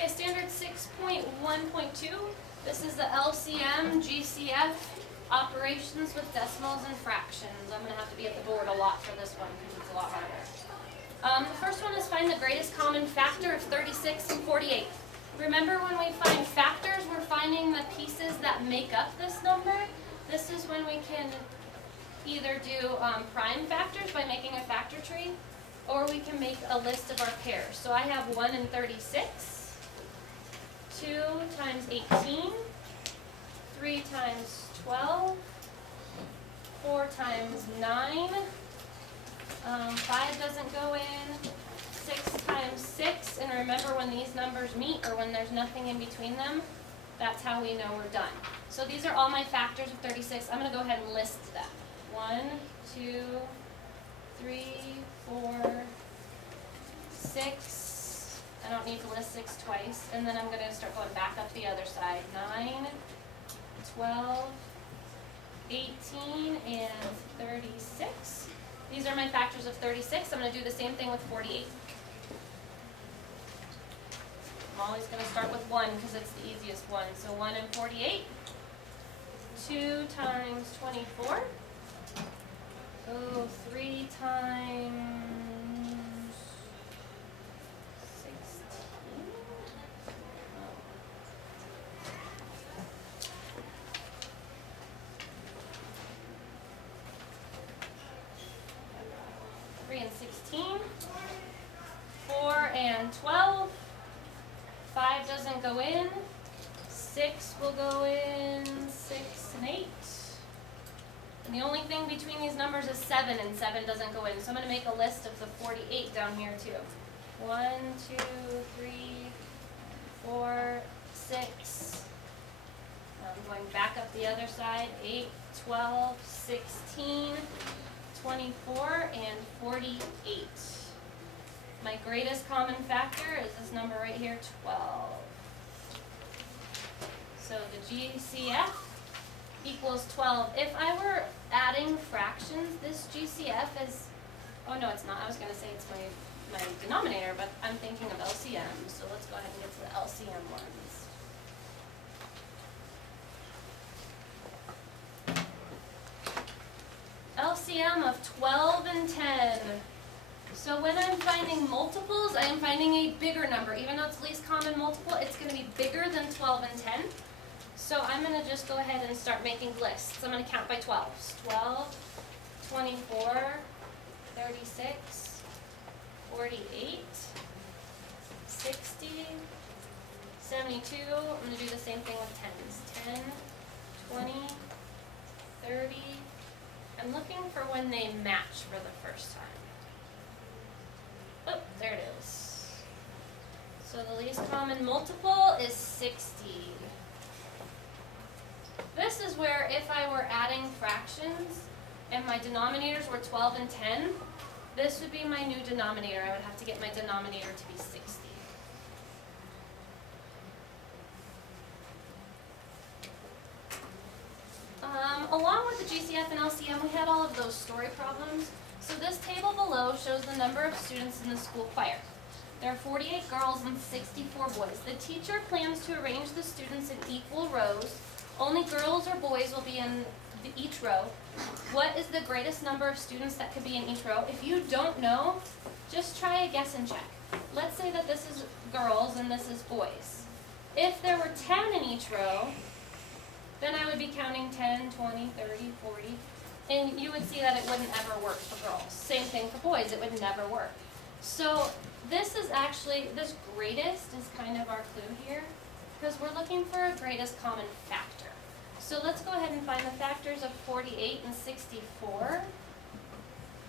Okay, standard 6.1.2. This is the LCM, GCF, operations with decimals and fractions. I'm going to have to be at the board a lot for this one because it's a lot harder. The first one is find the greatest common factor of 36 and 48. Remember when we find factors, we're finding the pieces that make up this number. This is when we can either do prime factors by making a factor tree, or we can make a list of our pairs. So I have 1 and 36, 2 times 18, 3 times 12, 4 times 9, 5 doesn't go in, 6 times 6, and remember when these numbers meet or when there's nothing in between them, that's how we know we're done. So these are all my factors of 36. I'm going to go ahead and list them. 1, 2, 3, 4, 6. I don't need to list 6 twice. And then I'm going to start going back up the other side. 9, 12, 18, and 36. These are my factors of 36. I'm going to do the same thing with 48. I'm always going to start with 1 because it's the easiest one. So 1 and 48. 2 times 24. Oh, 3 times 16. Oh. 3 and 16. 4 and 12. 5 doesn't go in. 6 will go in. 6 and 8. And the only thing between these numbers is 7, and 7 doesn't go in. So I'm going to make a list of the 48 down here too. 1, 2, 3, 4, 6. I'm going back up the other side. 8, 12, 16, 24, and 48. My greatest common factor is this number right here, 12. So the GCF equals 12. If I were adding fractions, this GCF is, oh no it's not, I was going to say it's my denominator, but I'm thinking of LCM, so let's go ahead and get to the LCM ones. LCM of 12 and 10. So when I'm finding multiples, I am finding a bigger number. Even though it's least common multiple, it's going to be bigger than 12 and 10. So I'm going to just go ahead and start making lists. I'm going to count by 12s. 12, 24, 36, 48, 60, 72. I'm going to do the same thing with 10s. 10, 20, 30. I'm looking for when they match for the first time. Oh, there it is. So the least common multiple is 60. This is where if I were adding fractions and my denominators were 12 and 10, this would be my new denominator. I would have to get my denominator to be 60. Along with the GCF and LCM, we had all of those story problems. So this table below shows the number of students in the school choir. There are 48 girls and 64 boys. The teacher plans to arrange the students in equal rows. Only girls or boys will be in each row. What is the greatest number of students that could be in each row? If you don't know, just try a guess and check. Let's say that this is girls and this is boys. If there were 10 in each row, then I would be counting 10, 20, 30, 40. And you would see that it wouldn't ever work for girls. Same thing for boys, it would never work. So this is actually, this greatest is kind of our clue here, because we're looking for a greatest common factor. So let's go ahead and find the factors of 48 and 64.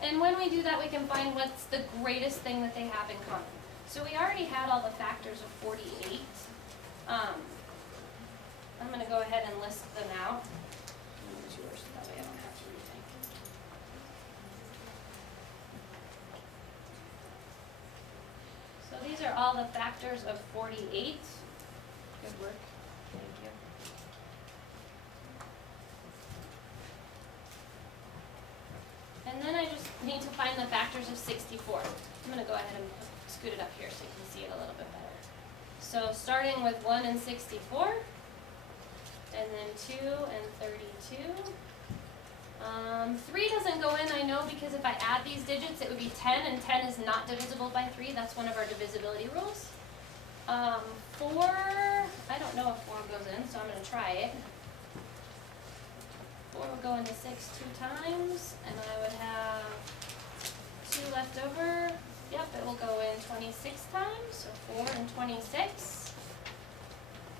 And when we do that, we can find what's the greatest thing that they have in common. So we already had all the factors of 48. I'm going to go ahead and list them out. Use yours, that way I don't have to rethink. So these are all the factors of 48. Good work. Thank you. And then I just need to find the factors of 64. I'm going to go ahead and scoot it up here so you can see it a little bit better. So starting with 1 and 64, and then 2 and 32. 3 doesn't go in, I know, because if I add these digits, it would be 10, and 10 is not divisible by 3. That's one of our divisibility rules. 4, I don't know if 4 goes in, so I'm going to try it. 4 will go into 6 2 times, and I would have 2 left over. Yep, it will go in 26 times, so 4 and 26.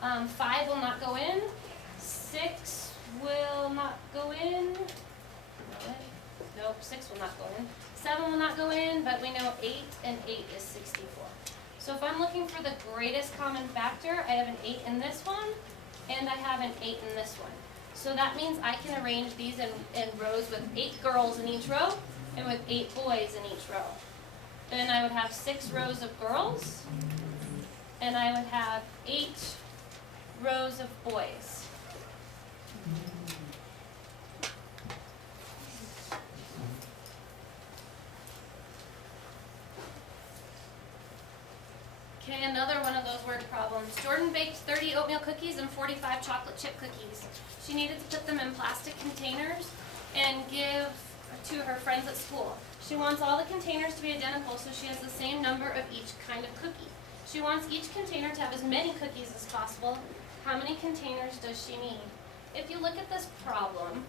5 will not go in. 6 will not go in. Nope, 6 will not go in. 7 will not go in, but we know 8 and 8 is 64. So if I'm looking for the greatest common factor, I have an 8 in this one, and I have an 8 in this one. So that means I can arrange these in rows with 8 girls in each row, and with 8 boys in each row. Then I would have 6 rows of girls, and I would have 8 rows of boys. Okay, another one of those word problems. Jordan baked 30 oatmeal cookies and 45 chocolate chip cookies. She needed to put them in plastic containers and give to her friends at school. She wants all the containers to be identical, so she has the same number of each kind of cookie. She wants each container to have as many cookies as possible. How many containers does she need? If you look at this problem,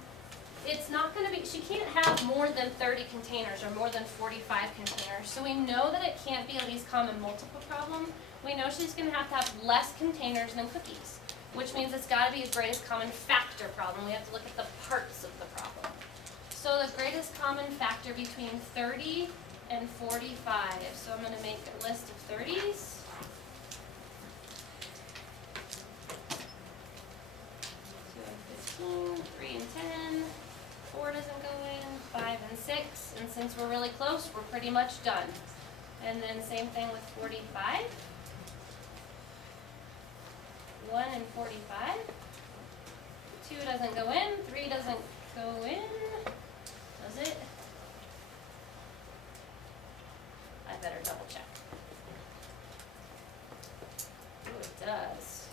it's not going to be, she can't have more than 30 containers or more than 45 containers. So we know that it can't be a least common multiple problem. We know she's going to have less containers than cookies, which means it's got to be a greatest common factor problem. We have to look at the parts of the problem. So the greatest common factor between 30 and 45. So I'm going to make a list of 30s. 2 and 15, 3 and 10. 4 doesn't go in, 5 and 6, and since we're really close, we're pretty much done. And then same thing with 45. 1 and 45. 2 doesn't go in, 3 doesn't go in. Does it? I better double check. Oh, it does.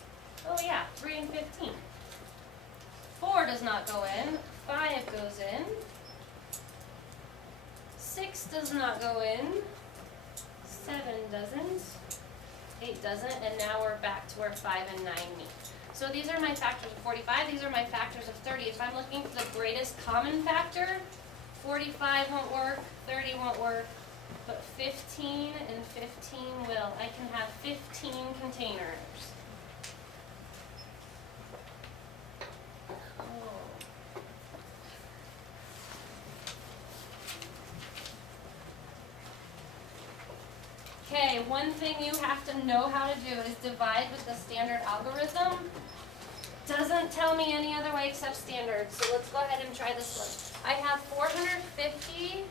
Oh yeah, 3 and 15. 4 does not go in. 5 goes in. 6 does not go in. 7 doesn't. 8 doesn't. And now we're back to where 5 and 9 meet. So these are my factors of 45. These are my factors of 30. If I'm looking for the greatest common factor, 45 won't work, 30 won't work, but 15 and 15 will. I can have 15 containers. Okay, one thing you have to know how to do is divide with the standard algorithm. Doesn't tell me any other way except standard, so let's go ahead and try this one. I have 450.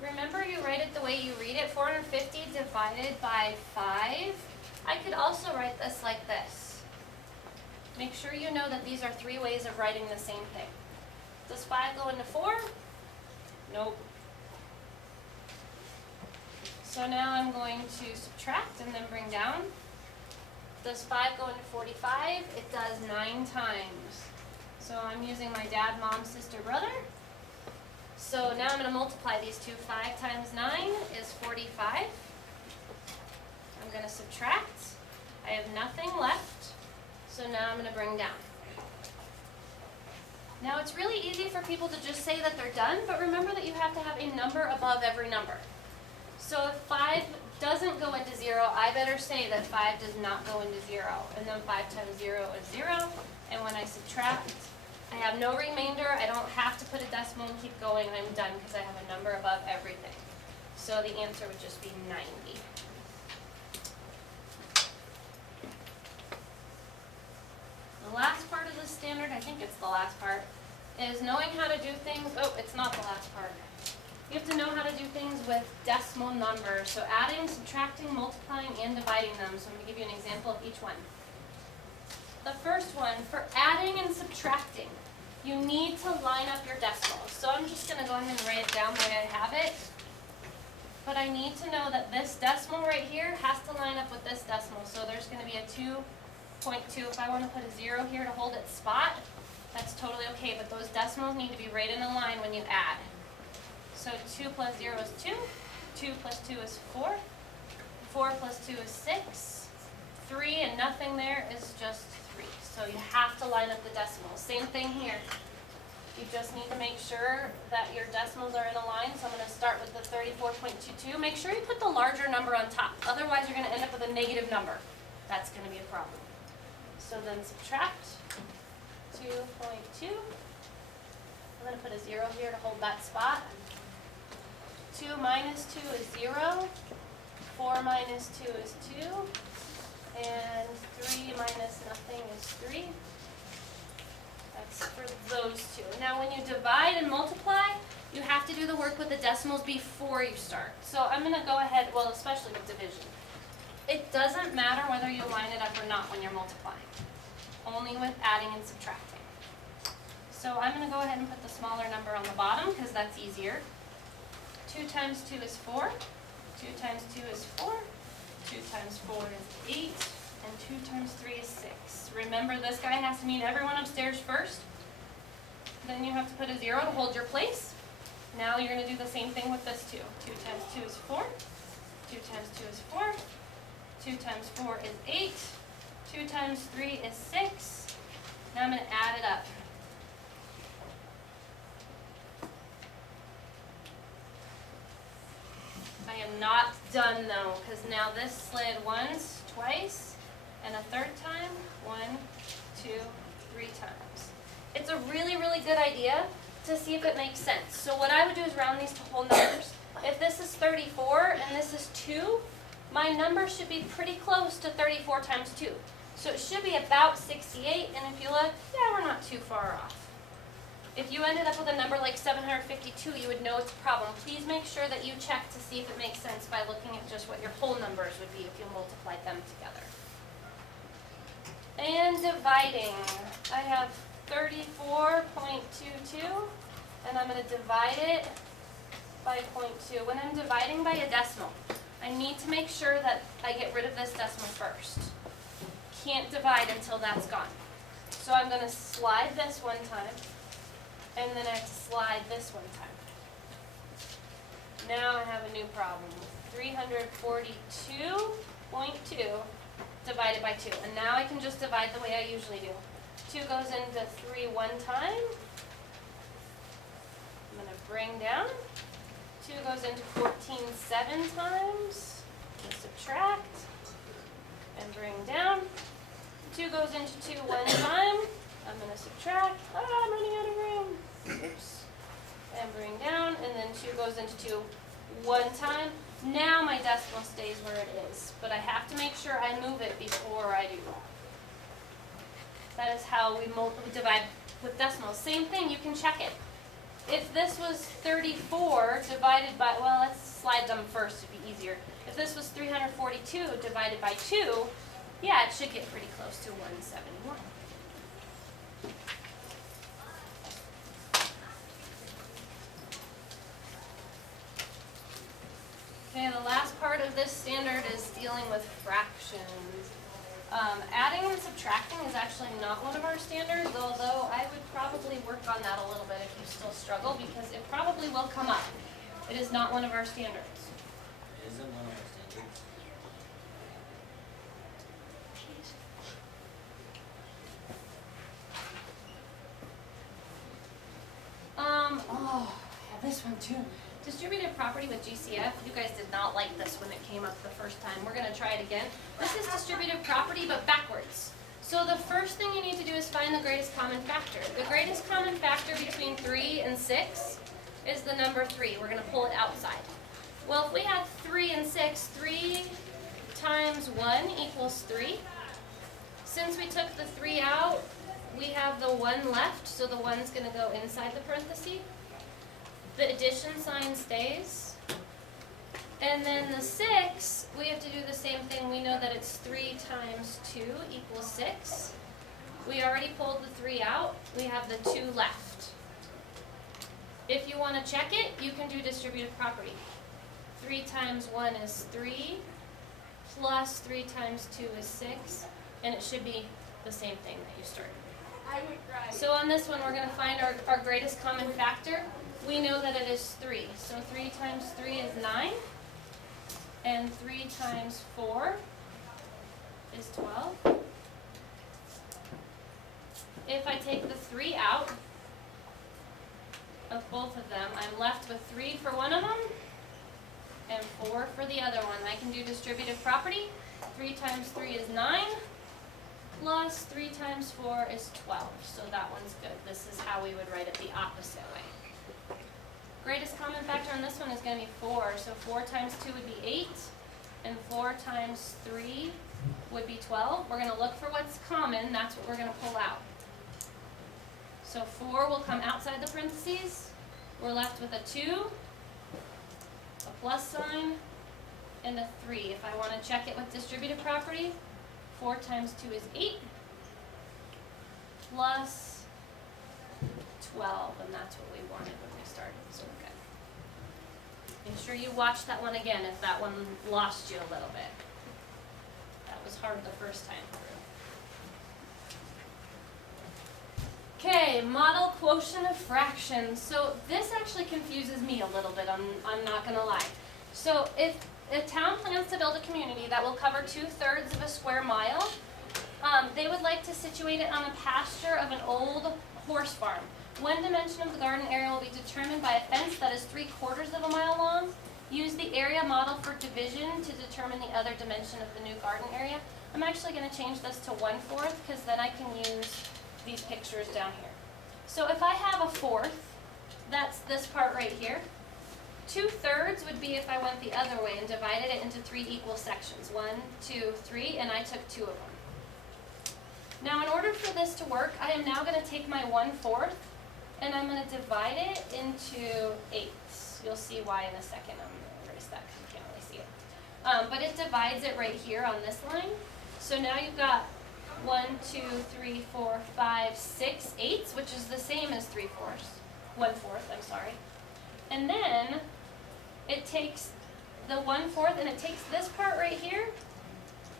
Remember, you write it the way you read it, 450 divided by 5. I could also write this like this. Make sure you know that these are 3 ways of writing the same thing. Does 5 go into 4? Nope. So now I'm going to subtract and then bring down. Does 5 go into 45? It does 9 times. So I'm using my dad, mom, sister, brother. So now I'm going to multiply these two. 5 times 9 is 45. I'm going to subtract. I have nothing left. So now I'm going to bring down. Now it's really easy for people to just say that they're done, but remember that you have to have a number above every number. So if 5 doesn't go into 0, I better say that 5 does not go into 0. And then 5 times 0 is 0. And when I subtract, I have no remainder. I don't have to put a decimal and keep going. I'm done because I have a number above everything. So the answer would just be 90. The last part of the standard, I think it's the last part, is knowing how to do things. Oh, it's not the last part. You have to know how to do things with decimal numbers. So adding, subtracting, multiplying, and dividing them. So I'm going to give you an example of each one. The first one, for adding and subtracting, you need to line up your decimals. So I'm just going to go ahead and write it down the way I have it. But I need to know that this decimal right here has to line up with this decimal. So there's going to be 2.2. If I want to put a 0 here to hold its spot, that's totally okay, but those decimals need to be right in a line when you add. So 2 plus 0 is 2, 2 plus 2 is 4, 4 plus 2 is 6, 3 and nothing there is just 3. So you have to line up the decimals. Same thing here. You just need to make sure that your decimals are in a line. So I'm going to start with the 34.22. Make sure you put the larger number on top. Otherwise, you're going to end up with a negative number. That's going to be a problem. So then subtract 2.2. I'm going to put a 0 here to hold that spot. 2 minus 2 is 0. 4 minus 2 is 2. And 3 minus nothing is 3. That's for those two. Now when you divide and multiply, you have to do the work with the decimals before you start. So I'm going to go ahead, well, especially with division. It doesn't matter whether you line it up or not when you're multiplying. Only with adding and subtracting. So I'm going to go ahead and put the smaller number on the bottom because that's easier. 2 times 2 is 4. 2 times 2 is 4. 2 times 4 is 8. And 2 times 3 is 6. Remember, this guy has to meet everyone upstairs first. Then you have to put a 0 to hold your place. Now you're going to do the same thing with this 2. 2 times 2 is 4. 2 times 2 is 4. 2 times 4 is 8. 2 times 3 is 6. Now I'm going to add it up. I am not done though, because now this slid once, twice, and a third time, 1, 2, 3 times. It's a really, really good idea to see if it makes sense. So what I would do is round these to whole numbers. If this is 34 and this is 2, my number should be pretty close to 34 times 2. So it should be about 68, and if you look, yeah, we're not too far off. If you ended up with a number like 752, you would know it's a problem. Please make sure that you check to see if it makes sense by looking at just what your whole numbers would be if you multiplied them together. And dividing. I have 34.22, and I'm going to divide it by 0.2. When I'm dividing by a decimal, I need to make sure that I get rid of this decimal first. Can't divide until that's gone. So I'm going to slide this one time, and then I have to slide this one time. Now I have a new problem. 342.2 divided by 2. And now I can just divide the way I usually do. 2 goes into 3 one time. I'm going to bring down. 2 goes into 14 7 times. Subtract. And bring down. 2 goes into 2 one time. I'm going to subtract. I'm running out of room. Oops. And bring down. And then 2 goes into 2 one time. Now my decimal stays where it is. But I have to make sure I move it before I do that. That is how we divide with decimals. Same thing, you can check it. If this was 34 divided by, well, let's slide them first to be easier. If this was 342 divided by 2, yeah, it should get pretty close to 171. Okay, the last part of this standard is dealing with fractions. Adding and subtracting is actually not one of our standards, although I would probably work on that a little bit if you still struggle, because it probably will come up. It is not one of our standards. It isn't one of our standards. Oh, I have this one too. Distributed property with GCF. You guys did not like this when it came up the first time. We're going to try it again. This is distributed property, but backwards. So the first thing you need to do is find the greatest common factor. The greatest common factor between 3 and 6 is the number 3. We're going to pull it outside. Well, if we had 3 and 6, 3 times 1 equals 3. Since we took the 3 out, we have the 1 left, so the 1's going to go inside the parenthesis. The addition sign stays. And then the 6, we have to do the same thing. We know that it's 3 times 2 equals 6. We already pulled the 3 out. We have the 2 left. If you want to check it, you can do distributive property. 3 times 1 is 3. plus 3 times 2 is 6, and it should be the same thing that you started. So on this one, we're going to find our greatest common factor. We know that it is 3. So 3 times 3 is 9, and 3 times 4 is 12. If I take the 3 out of both of them, I'm left with 3 for one of them and 4 for the other one. I can do distributive property. 3 times 3 is 9, plus 3 times 4 is 12. So that one's good. This is how we would write it the opposite way. Greatest common factor on this one is going to be 4. So 4 times 2 would be 8, and 4 times 3 would be 12. We're going to look for what's common. That's what we're going to pull out. So 4 will come outside the parentheses. We're left with a 2, a plus sign, and a 3. If I want to check it with distributive property, 4 times 2 is 8, plus 12, and that's what we wanted when we started, so we're good. Make sure you watch that one again if that one lost you a little bit. That was hard the first time through. Okay, model quotient of fractions. So this actually confuses me a little bit, I'm not going to lie. So if a town plans to build a community that will cover 2/3 of a square mile, they would like to situate it on a pasture of an old horse farm. One dimension of the garden area will be determined by a fence that is 3/4 of a mile long. Use the area model for division to determine the other dimension of the new garden area. I'm actually going to change this to 1/4 because then I can use these pictures down here. So if I have a 1/4, that's this part right here. 2/3 would be if I went the other way and divided it into 3 equal sections. 1, 2, 3, and I took 2 of them. Now in order for this to work, I am now going to take my 1/4 and I'm going to divide it into 8s. You'll see why in a second. I'm going to erase that because you can't really see it. But it divides it right here on this line. So now you've got 1, 2, 3, 4, 5, 6, 8s, which is the same as 3/4. 1/4, I'm sorry. And then it takes the 1/4 and it takes this part right here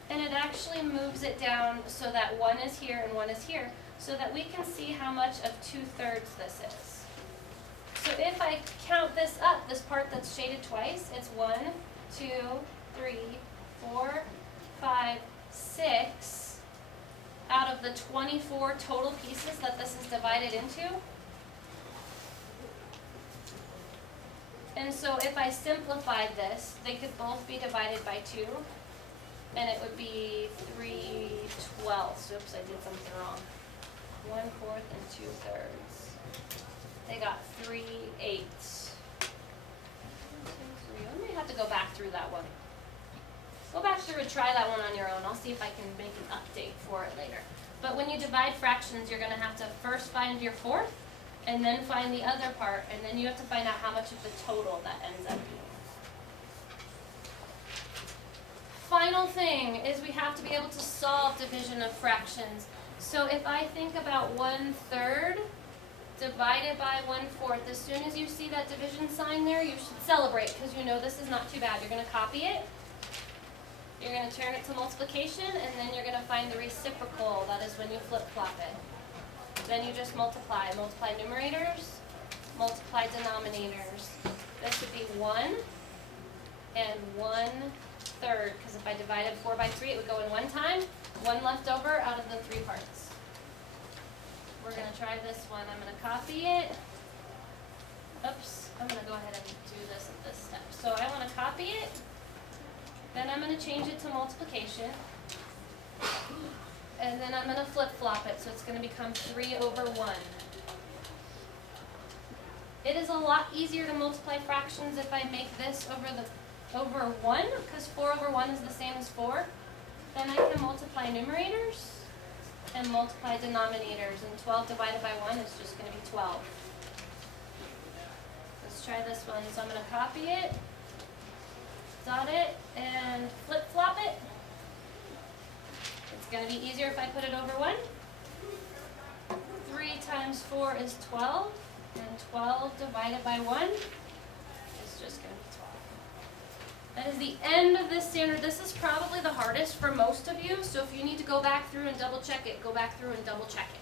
and it actually moves it down so that 1 is here and 1 is here so that we can see how much of 2/3 this is. So if I count this up, this part that's shaded twice, it's 1, 2, 3, 4, 5, 6 out of the 24 total pieces that this is divided into. And so if I simplified this, they could both be divided by 2, and it would be 3/12. Oops, I did something wrong. 1/4 and 2/3. They got 3/8. I may have to go back through that one. Go back through and try that one on your own. I'll see if I can make an update for it later. But when you divide fractions, you're going to have to first find your 1/4, and then find the other part, and then you have to find out how much of the total that ends up being. Final thing is we have to be able to solve division of fractions. So if I think about 1/3 divided by 1/4, as soon as you see that division sign there, you should celebrate because you know this is not too bad. You're going to copy it. You're going to turn it to multiplication, and then you're going to find the reciprocal. That is when you flip-flop it. Then you just multiply. Multiply numerators, multiply denominators. This would be 1 and 1/3, because if I divided 4 by 3, it would go in one time. 1 left over out of the 3 parts. We're going to try this one. I'm going to copy it. Oops, I'm going to go ahead and do this at this step. So I want to copy it. Then I'm going to change it to multiplication. And then I'm going to flip-flop it, so it's going to become 3/1. It is a lot easier to multiply fractions if I make this over 1, because 4/1 is the same as 4. Then I can multiply numerators and multiply denominators, and 12 divided by 1 is just going to be 12. Let's try this one. So I'm going to copy it, dot it, and flip-flop it. It's going to be easier if I put it over 1. 3 times 4 is 12, and 12 divided by 1 is just going to be 12. That is the end of this standard. This is probably the hardest for most of you, so if you need to go back through and double check it, go back through and double check it.